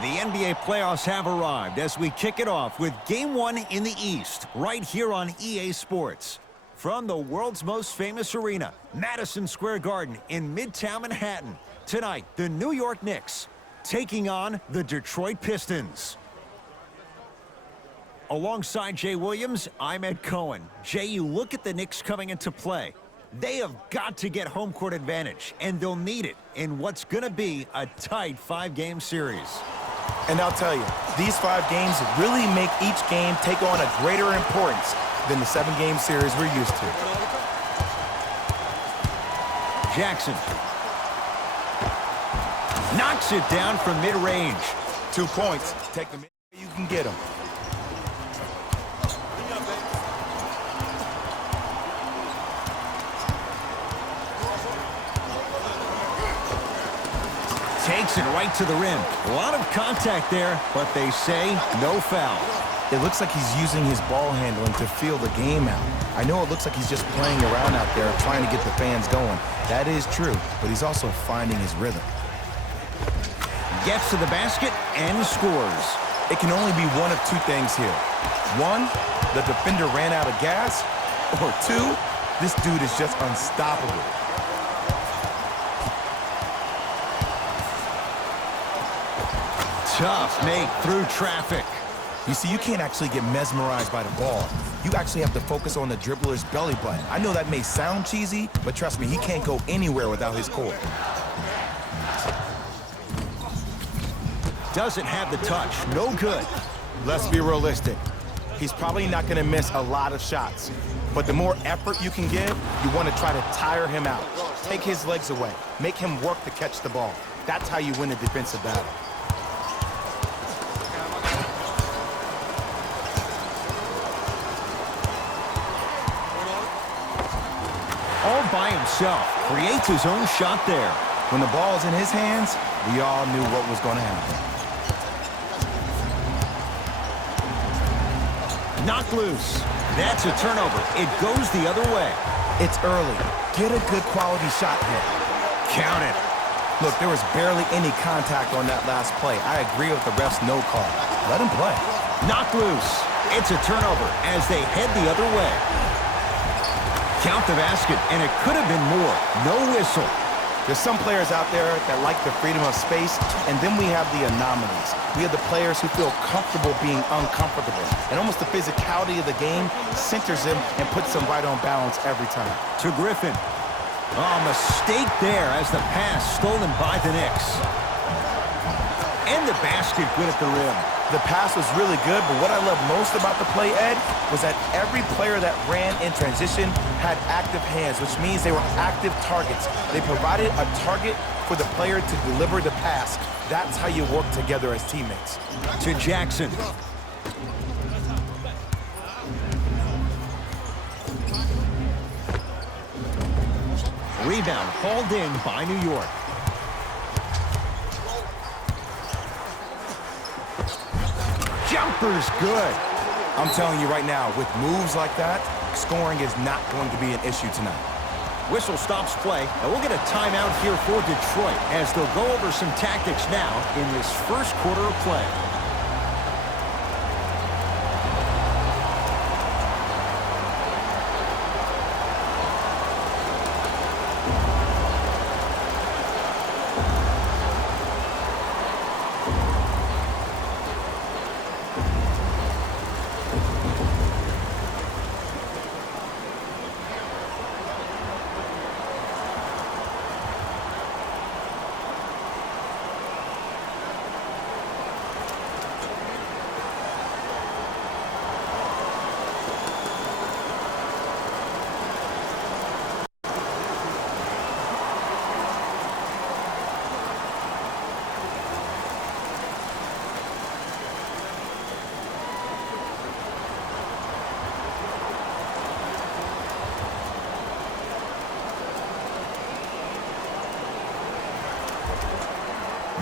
The NBA playoffs have arrived as we kick it off with Game 1 in the East, right here on EA Sports. From the world's most famous arena, Madison Square Garden in Midtown Manhattan, tonight, the New York Knicks taking on the Detroit Pistons. Alongside Jay Williams, I'm Ed Cohen. Jay, you look at the Knicks coming into play. They have got to get home court advantage, and they'll need it in what's going to be a tight 5-game series. And I'll tell you, these 5 games really make each game take on a greater importance than the 7-game series we're used to. Jackson knocks it down from mid-range. 2 points. Take them you can get them. Takes it right to the rim. A lot of contact there, but they say no foul. It looks like he's using his ball handling to feel the game out. I know it looks like he's just playing around out there trying to get the fans going. That is true, but he's also finding his rhythm. Gets to the basket and scores. It can only be one of 2 things here. 1, the defender ran out of gas, or 2, this dude is just unstoppable. Tough make through traffic. You see, you can't actually get mesmerized by the ball. You actually have to focus on the dribbler's belly button. I know that may sound cheesy, but trust me, he can't go anywhere without his core. Doesn't have the touch. No good. Let's be realistic. He's probably not going to miss a lot of shots. But the more effort you can give, you want to try to tire him out. Take his legs away. Make him work to catch the ball. That's how you win a defensive battle. All by himself, creates his own shot there. When the ball is in his hands, we all knew what was going to happen. Knocked loose. That's a turnover. It goes the other way. It's early. Get a good quality shot here. Count it. Look, there was barely any contact on that last play. I agree with the ref's no call. Let him play. Knocked loose. It's a turnover as they head the other way. Count the basket, and it could have been more. No whistle. There's some players out there that like the freedom of space, and then we have the anomalies. We have the players who feel comfortable being uncomfortable, and almost the physicality of the game centers them and puts them right on balance every time. To Griffin. Oh, mistake there as the pass stolen by the Knicks. And the basket good at the rim. The pass was really good, but what I love most about the play, Ed, was that every player that ran in transition had active hands, which means they were active targets. They provided a target for the player to deliver the pass. That's how you work together as teammates. To Jackson. Rebound hauled in by New York. Jumper's good. I'm telling you right now, with moves like that, scoring is not going to be an issue tonight. Whistle stops play, and we'll get a timeout here for Detroit as they'll go over some tactics now in this first quarter of play.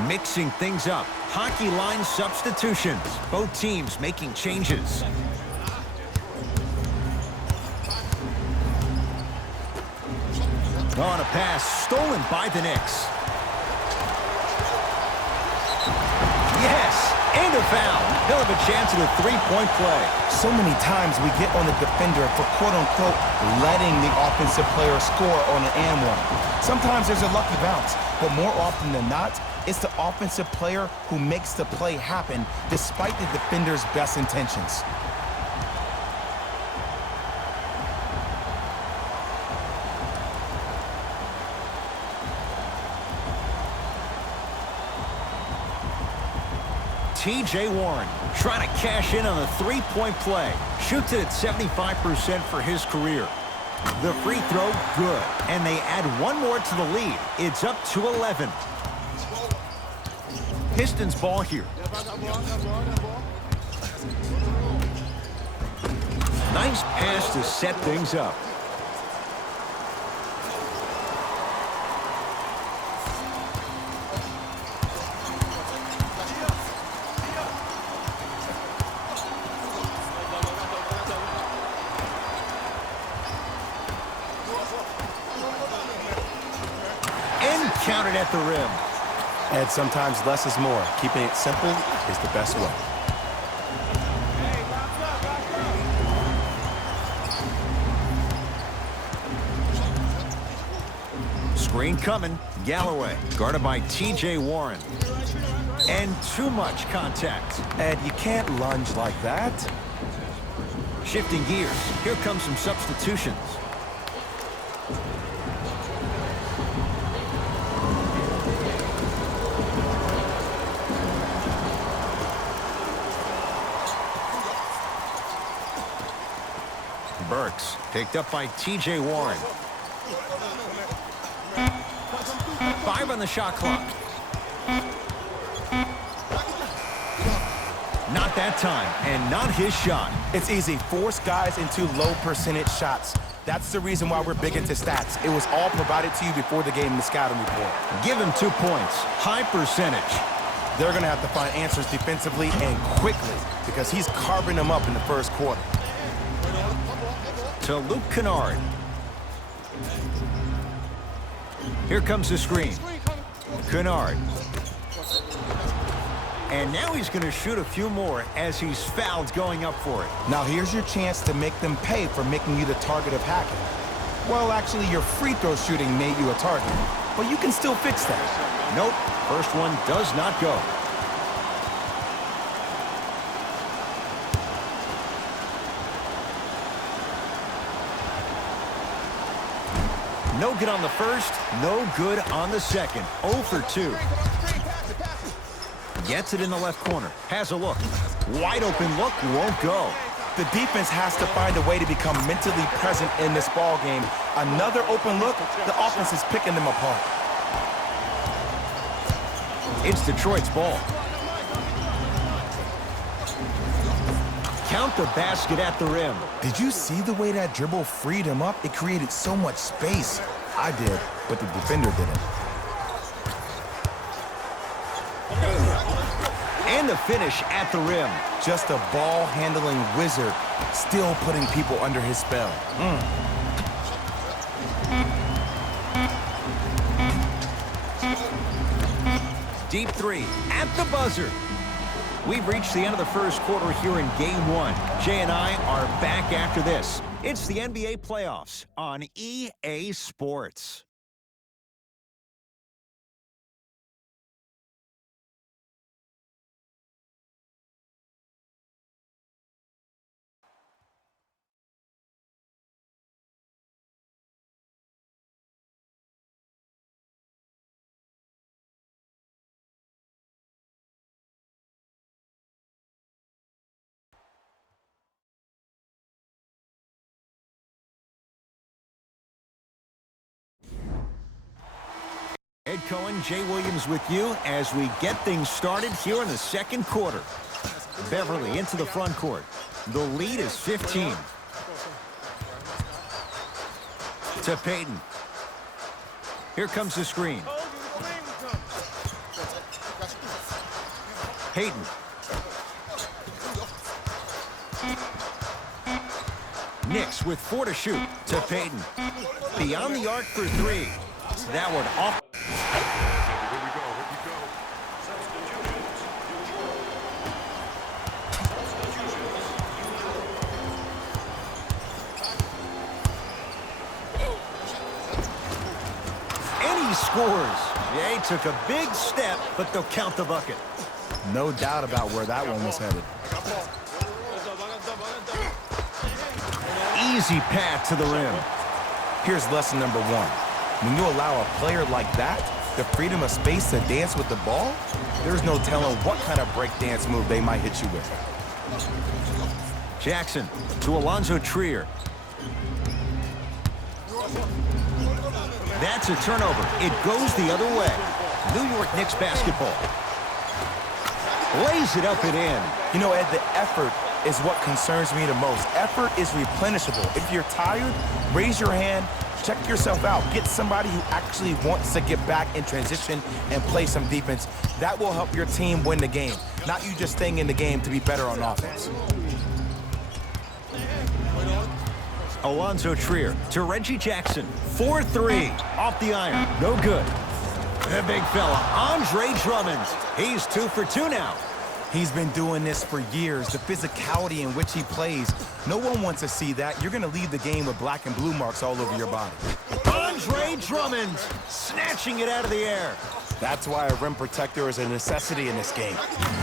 Mixing things up. Hockey line substitutions. Both teams making changes. On a pass stolen by the Knicks. Yes, and a foul. He'll have a chance at a three-point play. So many times we get on the defender for quote-unquote letting the offensive player score on an and one. Sometimes there's a lucky bounce, but more often than not, it's the offensive player who makes the play happen despite the defender's best intentions. T.J. Warren trying to cash in on a three-point play. Shoots it at 75% for his career. The free throw, good. And they add one more to the lead. It's up to 11. Pistons ball here. Nice pass to set things up. Counted at the rim. And sometimes less is more. Keeping it simple is the best way. Screen coming. Galloway, guarded by T.J. Warren. And too much contact. Ed, you can't lunge like that. Shifting gears. Here comes some substitutions. Burks, picked up by T.J. Warren. 5 on the shot clock. Not that time, and not his shot. It's easy. Force guys into low percentage shots. That's the reason why we're big into stats. It was all provided to you before the game in the scouting report. Give him 2 points. High percentage. They're going to have to find answers defensively and quickly because he's carving them up in the first quarter. To Luke Kennard. Here comes the screen. Kennard. And now he's going to shoot a few more as he's fouled going up for it. Now here's your chance to make them pay for making you the target of hacking. Well, actually, your free throw shooting made you a target, but you can still fix that. Nope. First one does not go. No good on the first, no good on the second. 0 for 2. Gets it in the left corner. Has a look. Wide open look, won't go. The defense has to find a way to become mentally present in this ball game. Another open look, the offense is picking them apart. It's Detroit's ball. Count the basket at the rim. Did you see the way that dribble freed him up? It created so much space. I did, but the defender didn't. And the finish at the rim. Just a ball-handling wizard, still putting people under his spell. Deep 3 at the buzzer. We've reached the end of the first quarter here in Game 1. Jay and I are back after this. It's the NBA playoffs on EA Sports. Ed Cohen, Jay Williams with you as we get things started here in the second quarter. Beverly into the front court. The lead is 15. To Payton. Here comes the screen. Payton. Knicks with 4 to shoot. To Payton. Beyond the arc for 3. That one off. scores. They took a big step, but they'll count the bucket. No doubt about where that one was headed. Easy path to the rim. Here's lesson number one. When you allow a player like that the freedom of space to dance with the ball, there's no telling what kind of break dance move they might hit you with. Jackson to Alonzo Trier. That's a turnover. It goes the other way. New York Knicks basketball. Lays it up and in. You know, Ed, the effort is what concerns me the most. Effort is replenishable. If you're tired, raise your hand, check yourself out. Get somebody who actually wants to get back in transition and play some defense. That will help your team win the game, not you just staying in the game to be better on offense. Alonzo Trier to Reggie Jackson. 4-3 off the iron. No good. The big fella, Andre Drummond. He's 2 for 2 now. He's been doing this for years. The physicality in which he plays, no one wants to see that. You're going to leave the game with black and blue marks all over your body. Andre Drummond snatching it out of the air. That's why a rim protector is a necessity in this game.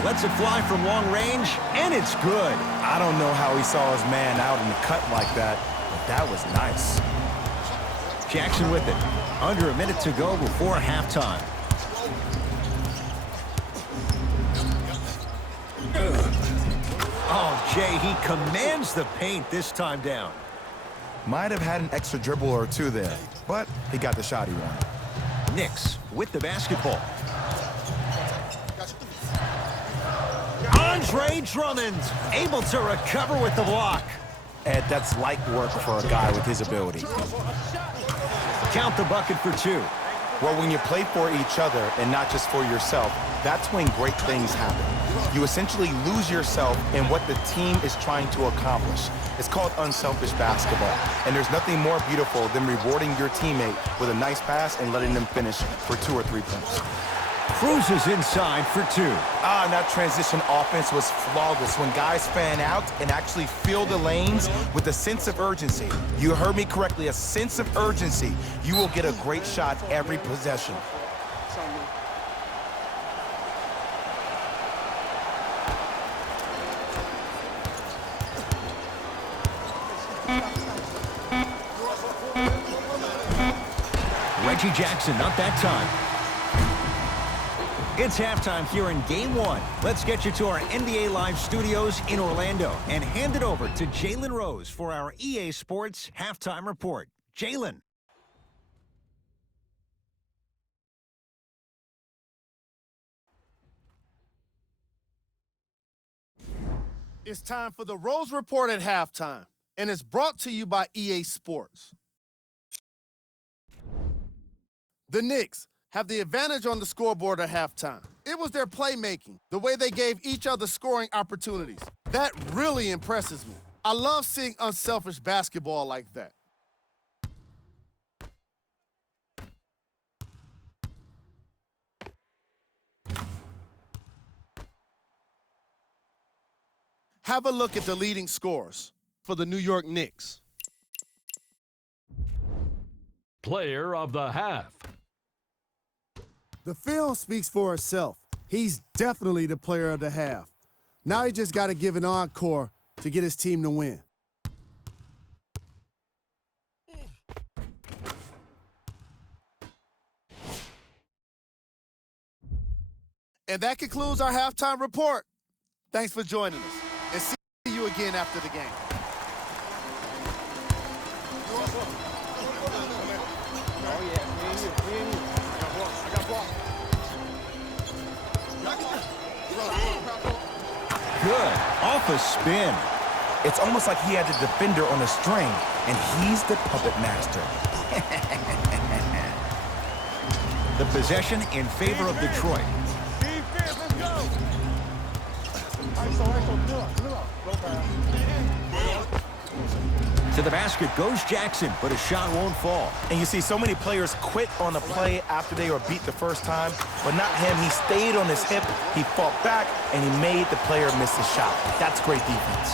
Lets it fly from long range, and it's good. I don't know how he saw his man out in the cut like that, but that was nice. Jackson with it. Under a minute to go before halftime. Oh, Jay, he commands the paint this time down. Might have had an extra dribble or two there, but he got the shot he wanted. Knicks with the basketball. Andre Drummond able to recover with the block. Ed, that's light work for a guy with his ability. Count the bucket for 2. Well, when you play for each other and not just for yourself, that's when great things happen. You essentially lose yourself in what the team is trying to accomplish. It's called unselfish basketball. And there's nothing more beautiful than rewarding your teammate with a nice pass and letting them finish for 2 or 3 points. Cruises inside for 2. And that transition offense was flawless when guys fan out and actually fill the lanes with a sense of urgency. You heard me correctly, a sense of urgency. You will get a great shot every possession. Reggie Jackson, not that time. It's halftime here in Game 1. Let's get you to our NBA Live studios in Orlando and hand it over to Jalen Rose for our EA Sports Halftime Report. Jalen. It's time for the Rose Report at halftime, and it's brought to you by EA Sports. The Knicks have the advantage on the scoreboard at halftime. It was their playmaking, the way they gave each other scoring opportunities. That really impresses me. I love seeing unselfish basketball like that. Have a look at the leading scorers for the New York Knicks. Player of the half. The film speaks for itself. He's definitely the player of the half. Now he just got to give an encore to get his team to win. And that concludes our halftime report. Thanks for joining us, and see you again after the game. Good. Off a spin. It's almost like he had the defender on a string, and he's the puppet master. The possession in favor of Detroit. Defense, let's go. To the basket goes Jackson, but a shot won't fall. And you see so many players quit on a play after they were beat the first time, but not him. He stayed on his hip, he fought back, and he made the player miss the shot. That's great defense.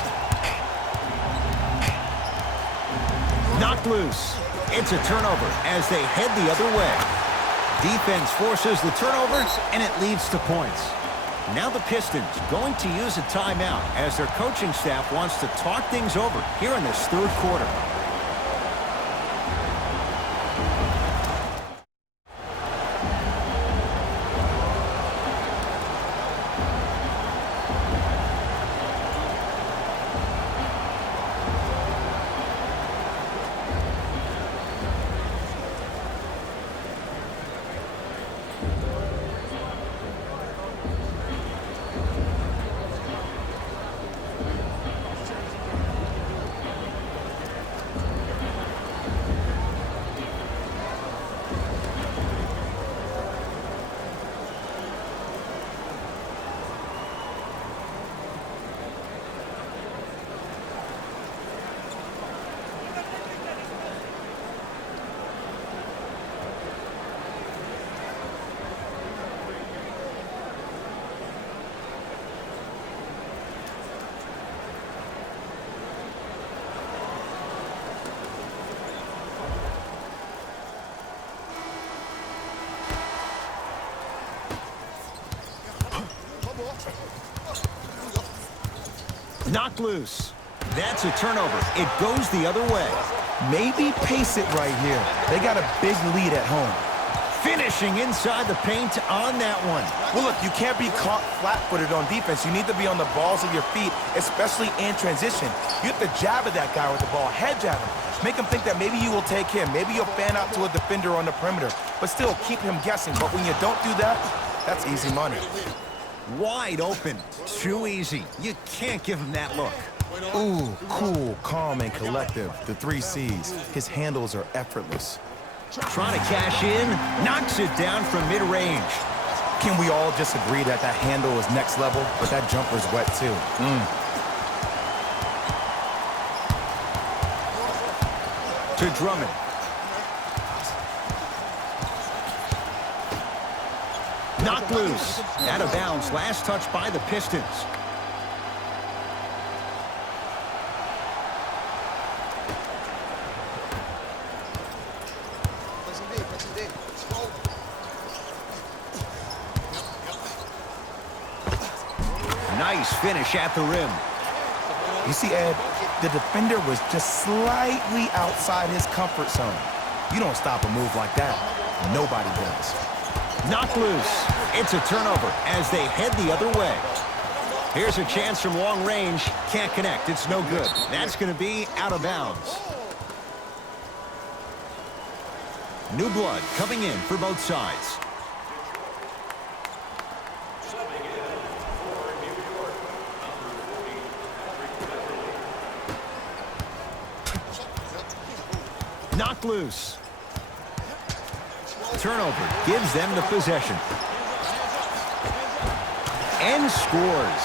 Knocked loose. It's a turnover as they head the other way. Defense forces the turnover, and it leads to points. Now the Pistons going to use a timeout as their coaching staff wants to talk things over here in this third quarter. Knocked loose. That's a turnover. It goes the other way. Maybe pace it right here. They got a big lead at home. Finishing inside the paint on that one. Well, look, you can't be caught flat-footed on defense. You need to be on the balls of your feet, especially in transition. You have to jab at that guy with the ball, head jab him. Make him think that maybe you will take him. Maybe you'll fan out to a defender on the perimeter, but still keep him guessing. But when you don't do that, that's easy money. Wide open. Too easy. You can't give him that look. Ooh, cool, calm, and collective. The 3 C's. His handles are effortless. Trying to cash in. Knocks it down from mid-range. Can we all just agree that that handle is next level, but that jumper's wet too? To Drummond. Knocked loose. Out of bounds. Last touch by the Pistons. Nice finish at the rim. You see, Ed, the defender was just slightly outside his comfort zone. You don't stop a move like that. Nobody does. Knocked loose. It's a turnover as they head the other way. Here's a chance from long range. Can't connect. It's no good. That's going to be out of bounds. New blood coming in for both sides. Knocked loose. Turnover gives them the possession. And scores.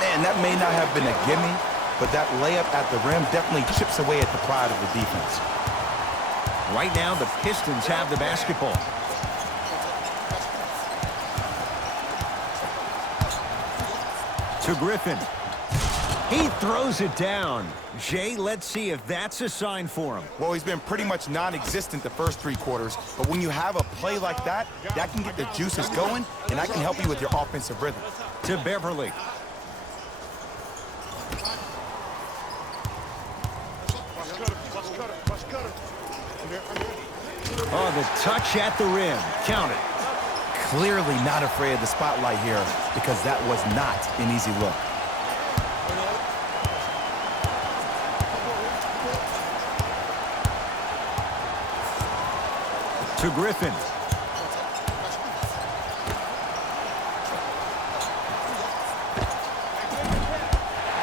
Man, that may not have been a gimme, but that layup at the rim definitely chips away at the pride of the defense. Right now, the Pistons have the basketball. To Griffin. He throws it down. Jay, let's see if that's a sign for him. Well, he's been pretty much non-existent the first 3 quarters, but when you have a play like that, that can get the juices going, and that can help you with your offensive rhythm. To Beverly. Oh, the touch at the rim. Count it. Clearly not afraid of the spotlight here because that was not an easy look. To Griffin.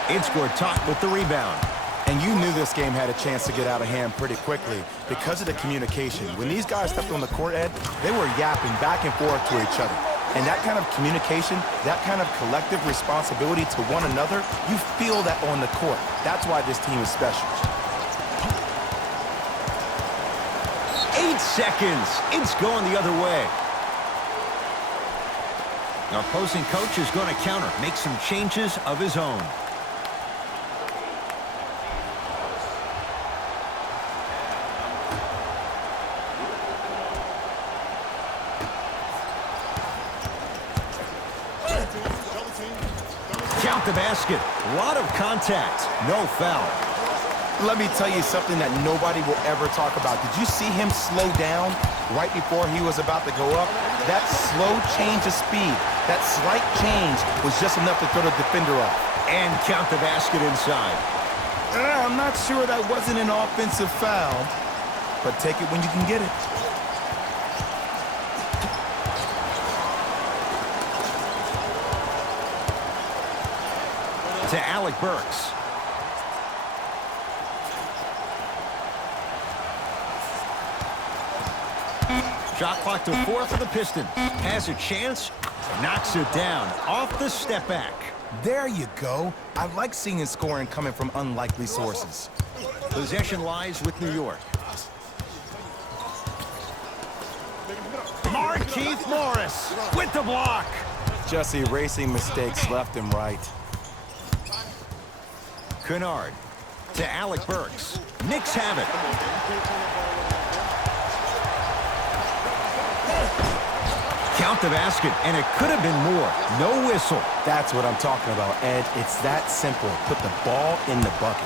It's Gortat with the rebound. And you knew this game had a chance to get out of hand pretty quickly because of the communication. When these guys stepped on the court, Ed, they were yapping back and forth to each other. And that kind of communication, that kind of collective responsibility to one another, you feel that on the court. That's why this team is special. 8 seconds. It's going the other way. The opposing coach is going to counter, make some changes of his own. Count the basket. A lot of contact. No foul. Let me tell you something that nobody will ever talk about. Did you see him slow down right before he was about to go up? That slow change of speed, that slight change was just enough to throw the defender off. And count the basket inside. I'm not sure that wasn't an offensive foul, but take it when you can get it. To Alec Burks. Shot clock to 4 for the Pistons. Has a chance, knocks it down off the step back. There you go. I like seeing scoring coming from unlikely sources. Possession lies with New York. Markieff Morris with the block. Just erasing mistakes left and right. Kennard to Alec Burks. Knicks have it. Count the basket, and it could have been more. No whistle. That's what I'm talking about, Ed. It's that simple. Put the ball in the bucket.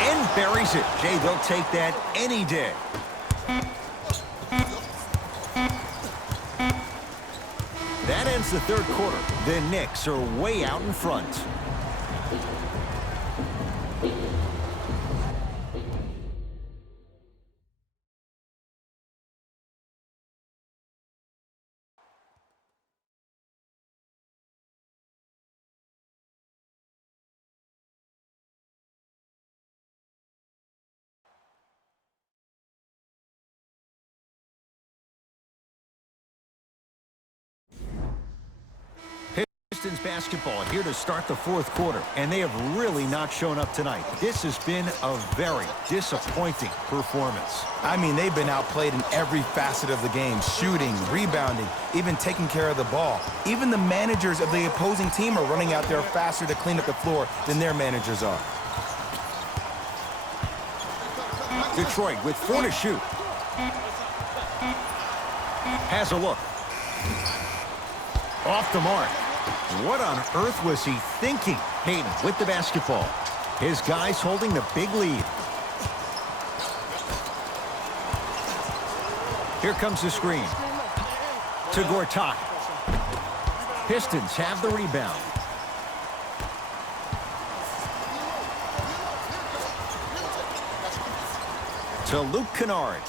And buries it. Jay, they'll take that any day. That ends the third quarter. The Knicks are way out in front. Pistons basketball here to start the fourth quarter, and they have really not shown up tonight. This has been a very disappointing performance. I mean, they've been outplayed in every facet of the game. Shooting, rebounding, even taking care of the ball. Even the managers of the opposing team are running out there faster to clean up the floor than their managers are. Detroit with 4 to shoot. Has a look. Off the mark. What on earth was he thinking? Hayden with the basketball. His guys holding the big lead. Here comes the screen. To Gortat. Pistons have the rebound. To Luke Kennard.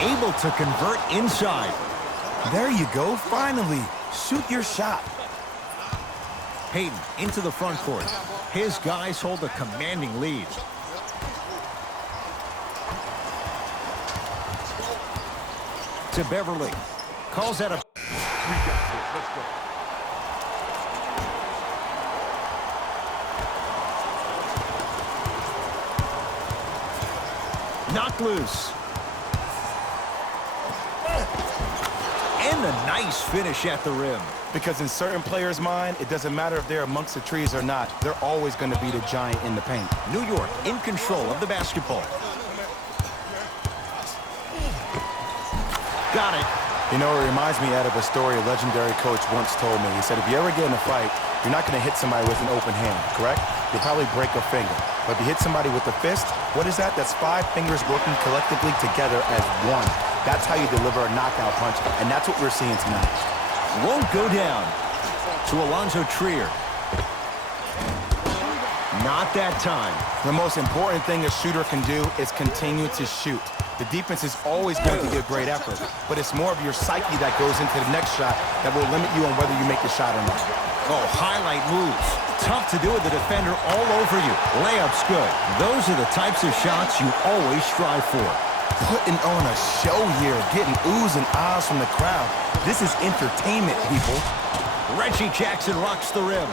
Able to convert inside. There you go, finally. Shoot your shot. Hayden into the front court. His guys hold a commanding lead. To Beverly. Calls that a... We got this. Let's go. Knocked loose. And a nice finish at the rim. Because in certain players' mind, it doesn't matter if they're amongst the trees or not. They're always going to be the giant in the paint. New York in control of the basketball. Got it. You know, it reminds me, Ed, of a story a legendary coach once told me. He said, if you ever get in a fight, you're not going to hit somebody with an open hand, correct? You'll probably break a finger. But if you hit somebody with a fist, what is that? That's 5 fingers working collectively together as one. That's how you deliver a knockout punch, and that's what we're seeing tonight. Won't go down. To Alonzo Trier. Not that time. The most important thing a shooter can do is continue to shoot. The defense is always going to give great effort, but it's more of your psyche that goes into the next shot that will limit you on whether you make the shot or not. Oh, highlight moves. Tough to do with the defender all over you. Layup's good. Those are the types of shots you always strive for. Putting on a show here, getting oohs and ahs from the crowd. This is entertainment, people. Reggie Jackson rocks the rim.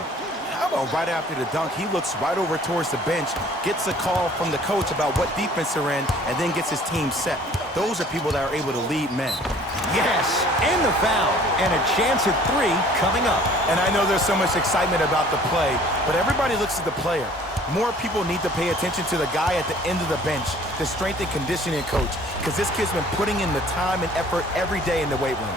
How about right after the dunk, he looks right over towards the bench, gets a call from the coach about what defense they're in, and then gets his team set. Those are people that are able to lead men. Yes, and the foul, and a chance at 3 coming up. And I know there's so much excitement about the play, but everybody looks at the player. More people need to pay attention to the guy at the end of the bench, the strength and conditioning coach, because this kid's been putting in the time and effort every day in the weight room.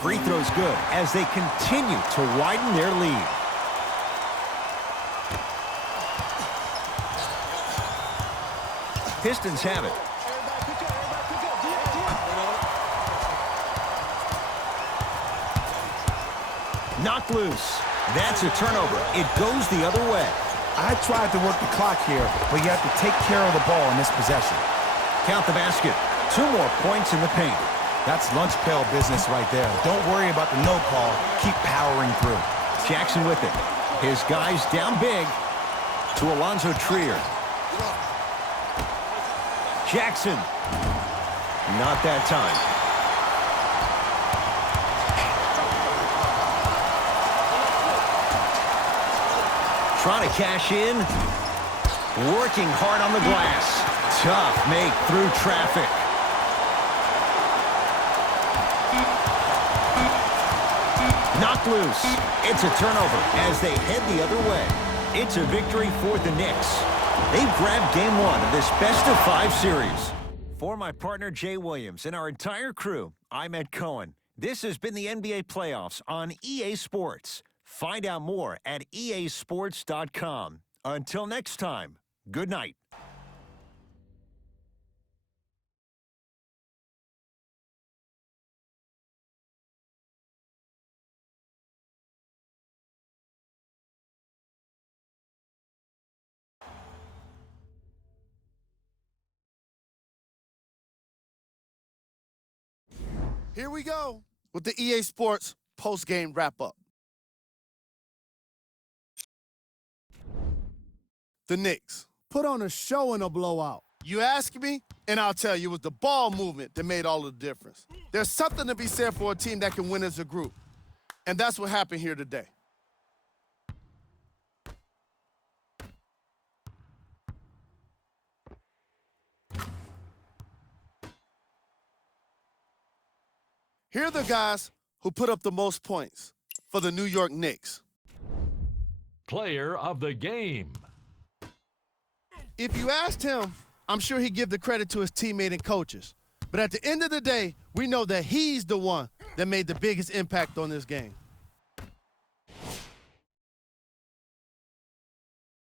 Free throw's good as they continue to widen their lead. Pistons have it. Knocked loose. That's a turnover. It goes the other way. I tried to work the clock here, but you have to take care of the ball in this possession. Count the basket. 2 more points in the paint. That's lunch pail business right there. Don't worry about the no call. Keep powering through. Jackson with it. His guys down big to Alonzo Trier. Jackson. Not that time. Trying to cash in. Working hard on the glass. Tough make through traffic. Knocked loose. It's a turnover as they head the other way. It's a victory for the Knicks. They've grabbed game 1 of this best-of-5 series. For my partner Jay Williams and our entire crew, I'm Ed Cohen. This has been the NBA playoffs on EA Sports. Find out more at easports.com. Until next time, good night. Here we go with the EA Sports post-game wrap-up. The Knicks put on a show in a blowout. You ask me, and I'll tell you, it was the ball movement that made all the difference. There's something to be said for a team that can win as a group, and that's what happened here today. Here are the guys who put up the most points for the New York Knicks. Player of the game. If you asked him, I'm sure he'd give the credit to his teammate and coaches. But at the end of the day, we know that he's the one that made the biggest impact on this game.